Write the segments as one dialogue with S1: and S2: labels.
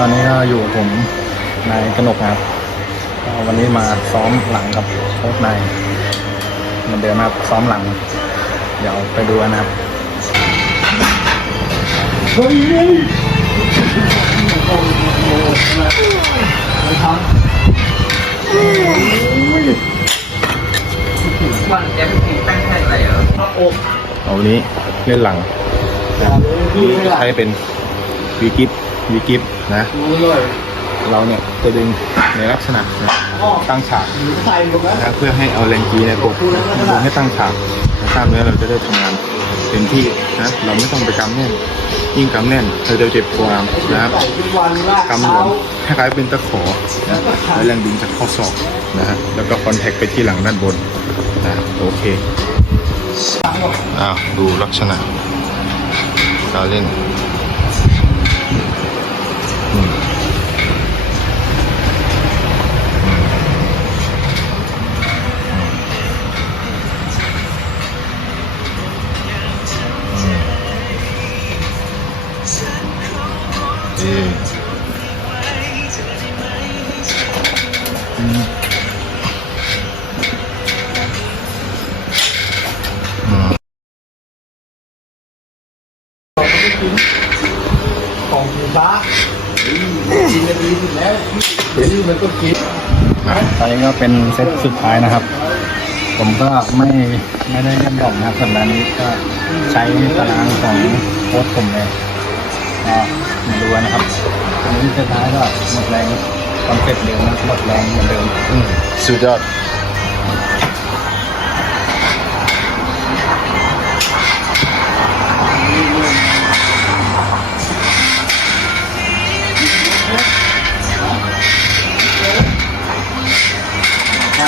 S1: ตอนนี้ก็อยู่ผมนายกนกนะครับวันนี้มาซ้อมหลังกับโค้ชนายเหมือนเดิมนะครับซ้อมหลัง เดี๋ยวไปดูนะครับ
S2: มันจะไม่กินแป้งแห้งอะไรเหรอ
S1: เอาวันนี้เล่นหลังใช้เป็นวีกิฟ วีกิฟนะเราเนี่ยจะดึงในลักษณะนะตั้งฉากนะเพื่อให้เอาแรงจีเนี่ยกดดึงให้ตั้งฉากกล้ามเนื้อเราจะได้ทำงานเต็มที่นะเราไม่ต้องไปกำแน่นยิ่งกำแน่นเราจะเจ็บตัวนะครับกำหลวมคล้ายๆเป็นตะขอนะแล้วแรงดึงจากข้อศอกนะฮะแล้วก็คอนแทคไปที่หลังด้านบนนะโอเคอ้าวดูลักษณะการเล่น ซตสุดท้ายนะครับ ผมก็ไม่ไม่ได้เล่นดอกนะครับสัปดาห์นี้ก็ใช้ตารางของโค้ชผมเลยก็มาดูกันนะครับวันนี้สุดท้ายก็หมดแรงคอนเซ็ปต์เดิมนะหมดแรงเหมือนเดิม
S3: สุดยอด
S2: เข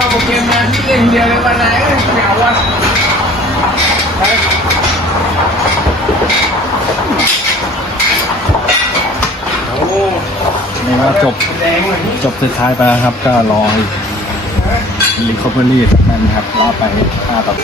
S2: ้าเกมมาที่เล่นเดียวเลยวันไหนเหงาวะ
S1: นี่ก็จบ
S2: แดงเลย
S1: จบสุดท้ายไปแล้วครับ ก็รออีกรีคอเวอรี่นั่นครับรอไปห้าต่อ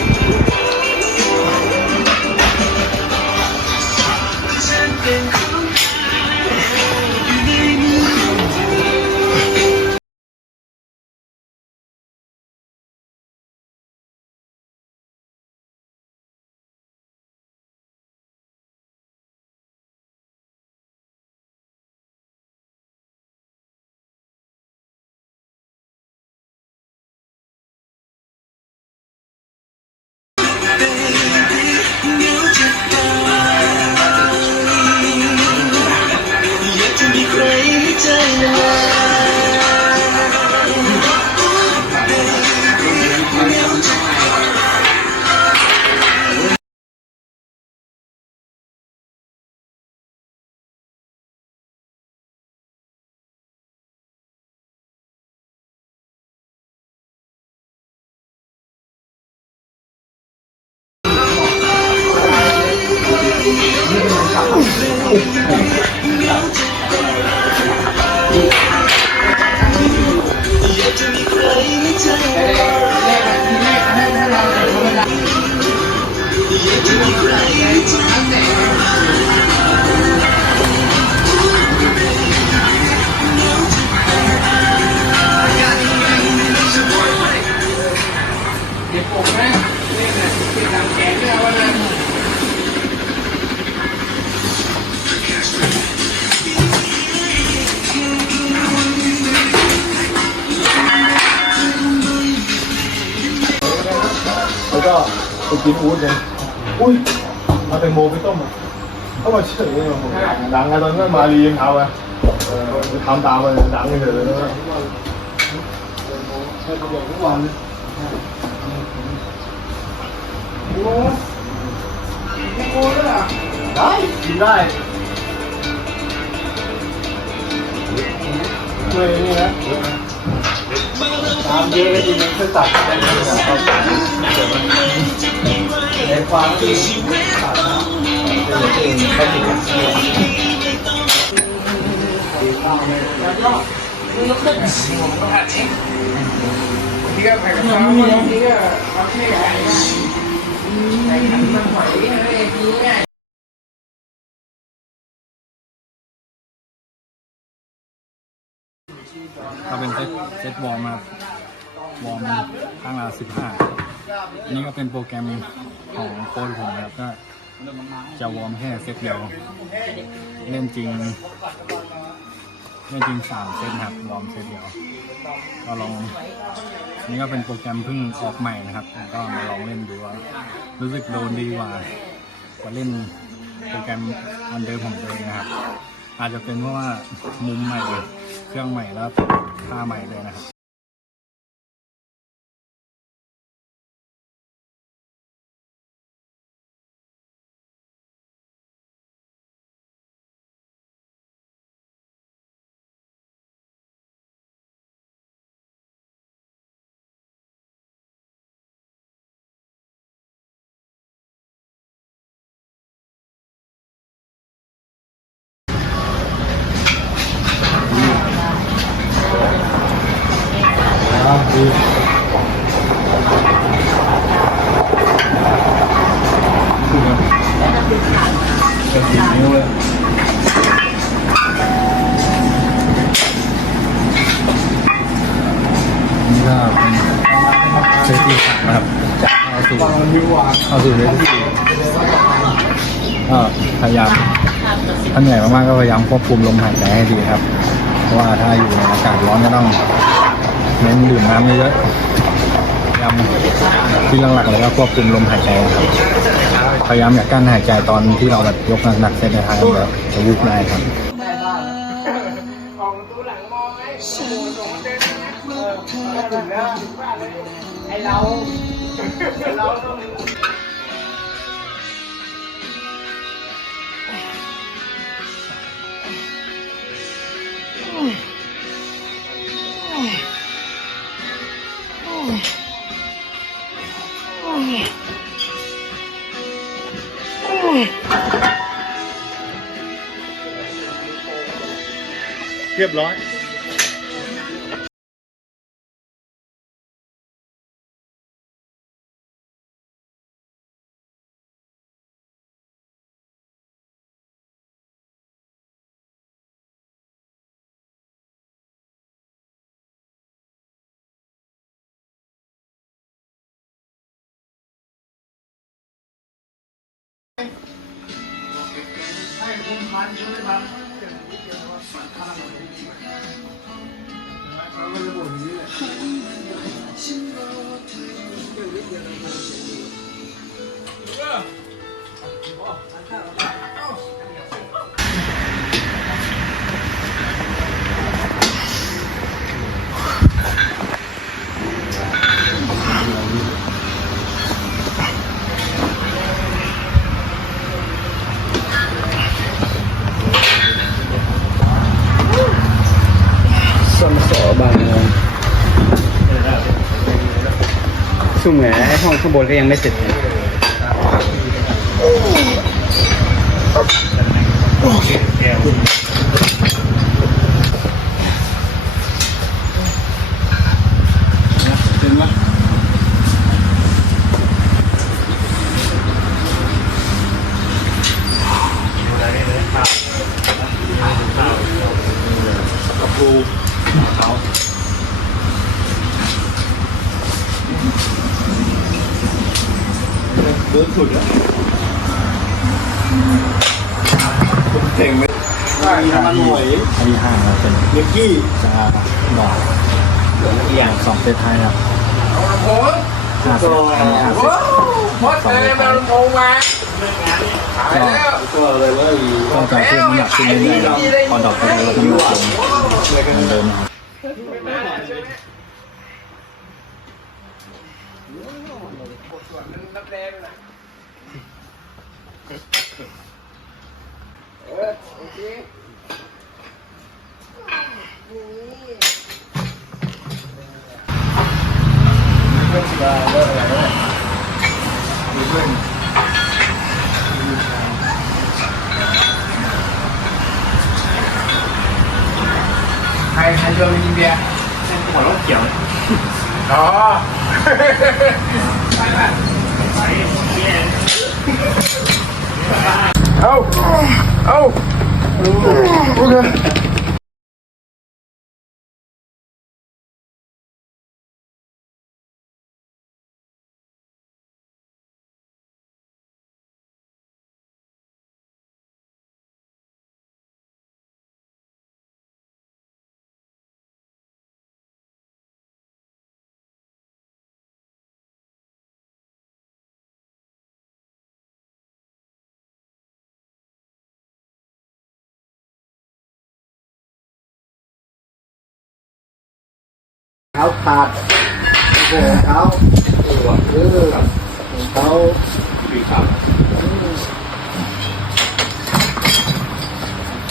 S3: Uf. ก็ไปกินอู๊ดเลยอุ้ยเอาแตงโมไปต้มอะเข้ามาเฉยเลยผมดังไงตอนนั้นมารียังเอาอะเออทำตามมันดังเลยเลยแล้วก็ใช่บอกทุกวันเลยได้กินได้ช่วยนี่นะ ตามเยอะก็ดีมันช่วยตัดได้เลยนะเขาตัดในความที่ตัดนะเป็นเองไม่ติดอย่างเจ้าวไม่
S2: แล้วก็มือขึ้นผมก็หัดเองบางทีก็แผ่างทีก็เหญ่ไอ้ขันมันหอยอะไรดีเนี่ย
S4: ก็เป็นเซตเซตวอร์มครับ วอร์มครั้งละสิบห้าอันนี้ก็เป็นโปรแกรมของโค้ชผมนะครับก็จะวอร์มแค่เซตเดียวเล่นจริงเล่นจริงสามเซตนะครับวอร์มเซตเดียวก็ลองนี่ก็เป็นโปรแกรมเพิ่งออกใหม่นะครับก็มาลองเล่นดูว่ารู้สึกโดนดีกว่ากว่าเล่นโปรแกรมอันเดิมของตัวเองนะครับ อาจจะเป็นเพราะว่ามุมใหม่เครื่องใหม่แล้วท่าใหม่เลยนะครับ นี่ก็เป็นเซตที่สามนะครับจากเข้าสู่เข้าสู่เซตที่สี่ก็พยายามถ้าเหนื่อยมากๆก็พยายามควบคุมลมหายใจให้ดีครับ เพราะว่าถ้าอยู่ในอากาศร้อนก็ต้อง เน้นดื่มน้ำเยอะพยายามที่หลักๆเลยก็ควบคุมลมหายใจครับพยายามอย่ากั้นหายใจตอนที่เราแบบยกหนักๆเซตในทางแบบจะวุบได้ครับ
S2: ออกประตูหลังมองไอ้โอ้โหโด นเดินนะเออถึงแล้วถึงบ้านเลยไอ้เราไอ้เราต้อง
S1: เรียบร้อย
S5: ซุ่มไงไอ้ ห้องข้างบนก็ยังไม่เสร็จเลย
S3: เดินสุดแล้วเก่งไหมได้มันหน่วย
S4: อันที่ห้า
S3: กี้
S4: จะดอกอย่างสองเซตไทยครับ
S2: โอ้ย
S4: ห้าเซตอันนี้ห้าเซ
S2: โอ้
S4: ต
S2: หมดเลยมันโมงมาหายแล้ว
S3: ก็เลยว่าอี
S4: ก็จะเพิ่มน้ำหนักขึ้นเรื่อยๆพอดอกไปแล้วก็น้ำหนักลงเหมือนเดิมครับ
S2: นับแรงเออโอเค ใครใครชวนไปกิน
S3: ท้าขาดโอ้โหเท้าเออเท้า
S2: ปีขา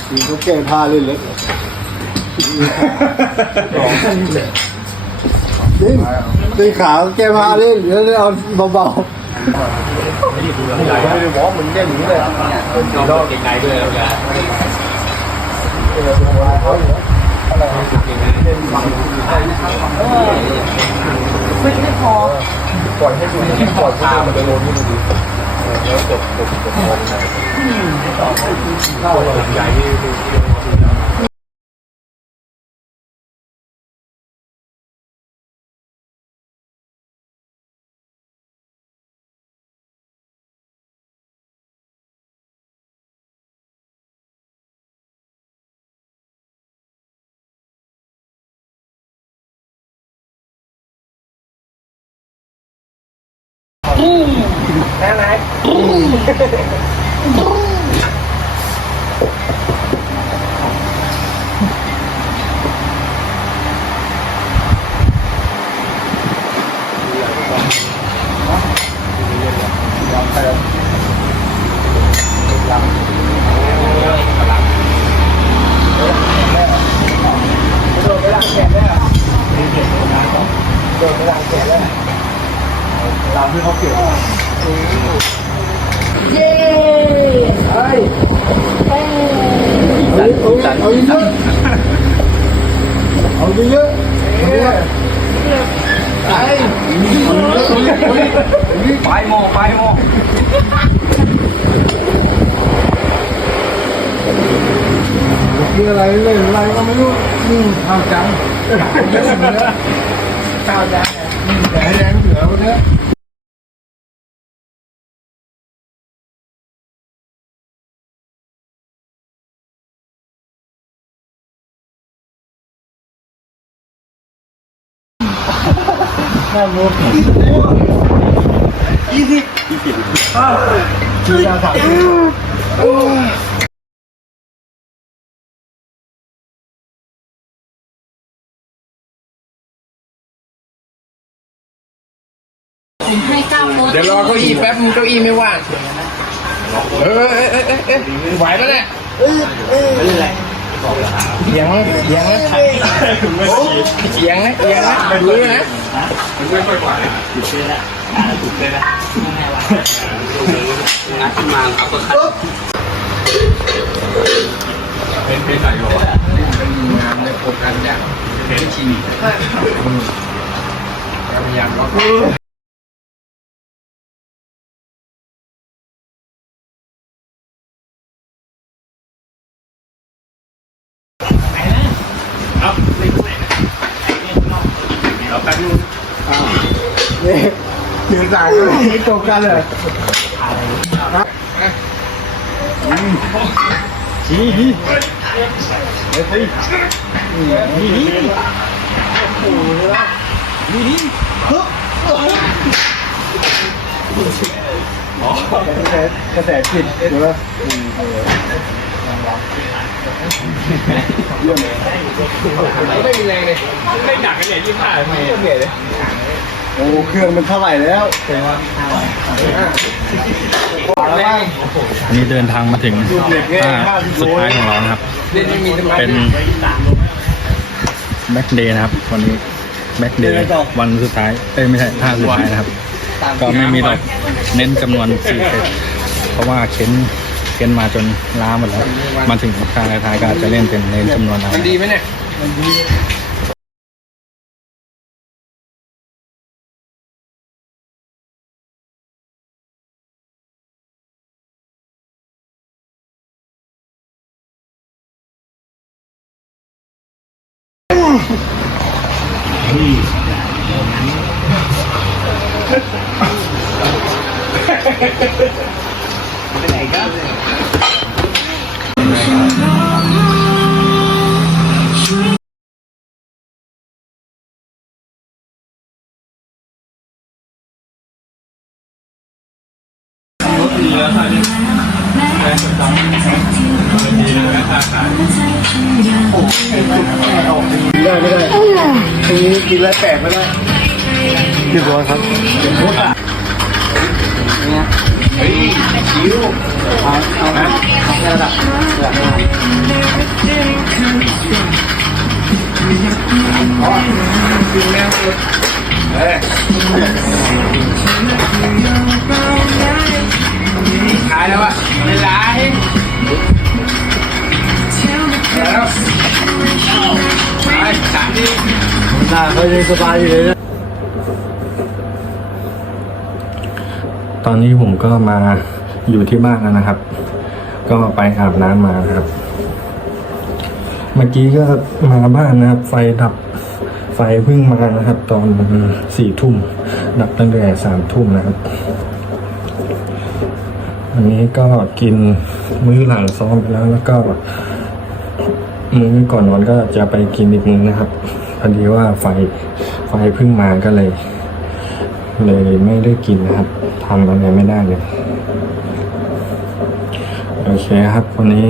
S3: ทีเขาแก้ผ้าเล่นเล็กจริงตีขาแก้ผ้าเล่นแล้วเอาเบา
S2: ใหญ่ไม่ได้บอกมันแย่อย่างนี้เลย
S4: ต้องไกลๆด้วยแล้วกัน
S2: ปล่อยให้ดูปล่อยให้ดูมันจะโดนนี่มันดูแล้วจบจบจบเข้าใหญ่ที่ดู
S3: Ha ha ha. ไป
S4: โมไปโม
S3: กินอะไรเล่นอะไรก็ ไม่อืมข้าวจังข้าวจัง
S2: แต่ให้เก้า
S6: โม
S3: เดี๋ยวรอเก้าอี้แป๊บมึงเก้าอี้ไม่ว่างเออเออเออเออเออไหวแล้วเนี่ยเอียงนะเอียงนะเอียงนะเอียงนะดู ด้วยนะ
S2: เป็นเป็นไหนหรอเป็นงานในโครงการเนี่ยเป็นคลินิกพยายามว่า
S3: นี่ ยืนต่างกันไม่ตกกันเลยกระแสกระแสจิตเห็นไหมไม่มีแรงเลย
S4: ไม่หนักกันเนี่ยยี่ห้า
S3: ไม่เหนื่อยเลย โอ้เครื่องมันเท่าไหร่แล้วเห็นไหม
S4: อันนี้เดินทางมาถึงห้าสุดท้ายของเรานะครับ เป็นแบ็กเดย์นะครับ วันนี้แบ็กเดย์วันสุดท้ายเอ้ยไม่ใช่ท่าสุดท้ายนะครับ ก็ไม่มีดอกเน้นจำนวนสี่เซตเพราะว่าเค้นเค้นมาจนล้าหมดแล้ว มาถึงทางท้ายๆก็อาจจะเล่นเป็นเน้นจำนวนเอา
S3: มันดีไหมเนี่ย ได้ไม่ได้ตรงนี้กินแล้วแตกไม่ได้เรียบร้อยครับ
S7: เ
S2: ฮ้ยคิวร
S7: อรอน
S2: ะ
S7: ต้องแบบแบบแบบ
S2: โอ้ไงขายแล้วอะไม่ร้ายแล้วไปสามที่
S3: หน้าเขายังสบายอยู่เลยนะ
S4: ตอนนี้ผมก็มาอยู่ที่บ้านแล้วนะครับ ก็ไปอาบน้ำมานะครับ เมื่อกี้ก็มาบ้านนะครับ ไฟดับไฟเพิ่งมานะครับ ตอนสี่ทุ่มดับตั้งแต่สามทุ่มนะครับ อันนี้ก็กินมื้อหลังซ้อมไปแล้วแล้วก็มื้อก่อนนอนก็จะไปกินอีกมื้อนะครับพอดีว่าไฟไฟเพิ่งมาก็เลย เลยไม่ได้กินนะครับ ทำอะไรไม่ได้เลยโอเคครับ วันนี้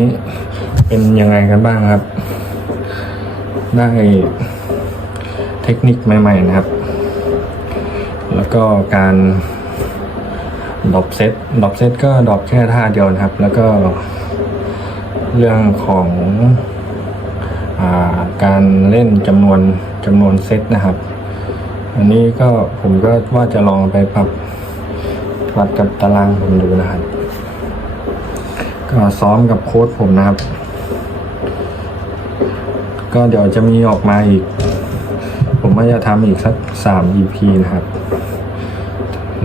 S4: เป็นยังไงกันบ้างครับ ได้เทคนิคใหม่ ๆ นะครับ แล้วก็การดรอปเซตดรอปเซตก็ดรอปแค่ท่าเดียวนะครับ แล้วก็เรื่องของอาการเล่นจำนวนจำนวนเซตนะครับ อันนี้ก็ผมก็ว่าจะลองไปปรับ วัดกับตารางผมดูนะครับ ก็ซ้อมกับโค้ชผมนะครับ ก็เดี๋ยวจะมีออกมาอีก ผมว่าจะทำอีกสักสาม EP นะครับ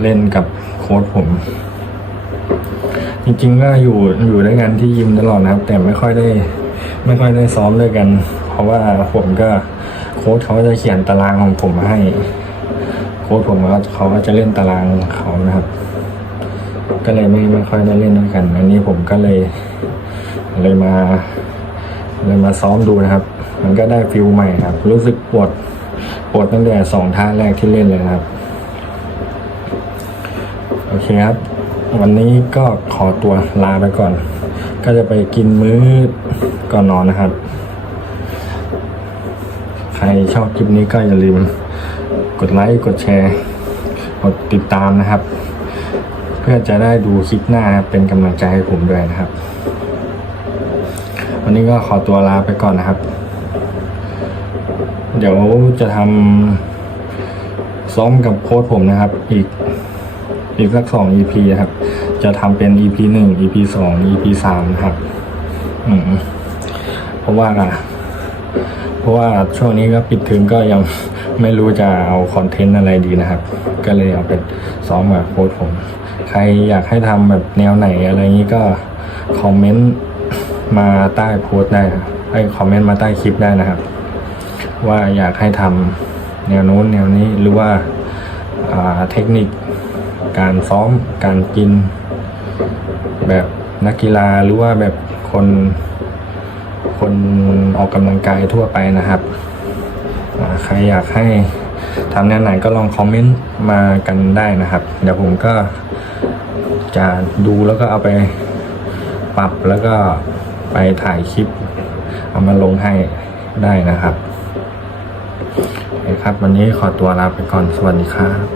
S4: เล่นกับโค้ชผม จริงๆก็อยู่อยู่ด้วยกันที่ยิมตลอดนะครับ แต่ไม่ค่อยได้ ไม่ค่อยได้ซ้อมด้วยกัน เพราะว่าผมก็โค้ชเขาจะเขียนตารางของผมมาให้โค้ชผมก็เขาก็จะเล่นตารางเขานะครับ ก็เลยไม่ไม่ค่อยได้เล่นด้วยกัน อันนี้ผมก็เลยเลยมา เลยมาซ้อมดูนะครับ มันก็ได้ฟิลใหม่ครับ รู้สึกปวดปวดตั้งแต่สองท่าแรกที่เล่นเลยนะครับ โอเคครับ วันนี้ก็ขอตัวลาไปก่อน ก็จะไปกินมื้อก่อนนอนนะครับ ใครชอบคลิปนี้ก็อย่าลืม กดไลค์ กดแชร์ กดติดตามนะครับ เพื่อจะได้ดูคลิปหน้าเป็นกำลังใจให้ผมด้วยนะครับ วันนี้ก็ขอตัวลาไปก่อนนะครับ เดี๋ยวจะทำซ้อมกับโค้ชผมนะครับ อีกอีกสักสอง EP นะครับ จะทำเป็น EP หนึ่ง EP สอง EP สามนะครับ อืมเพราะว่าเพราะว่าช่วงนี้ก็ปิดเทอมก็ยังไม่รู้จะเอาคอนเทนต์อะไรดีนะครับ ก็เลยเอาเป็นซ้อมกับโค้ชผม ครอยากให้ทำแบบแนวไหนอะไรนี้ก็คอมเมนต์มาใต้โพสต์ได้นะให้คอมเมนต์มาใต้คลิปได้นะครับ ว่าอยากให้ทำแนวโน้นแนวนี้หรือว่าาเทคนิคการซ้อมการกิน แบบนักกีฬาหรือว่าแบบคนคนออกกำลังกายทั่วไปนะครับ ใครอยากให้ทำแนวไหนก็ลองคอมเมนต์มากันได้นะครับ เดี๋ยวผมก็ จะดูแล้วก็เอาไปปรับแล้วก็ไปถ่ายคลิป เอามาลงให้ได้นะครับโอเคครับ วันนี้ขอตัวลาไปก่อนสวัสดีครับ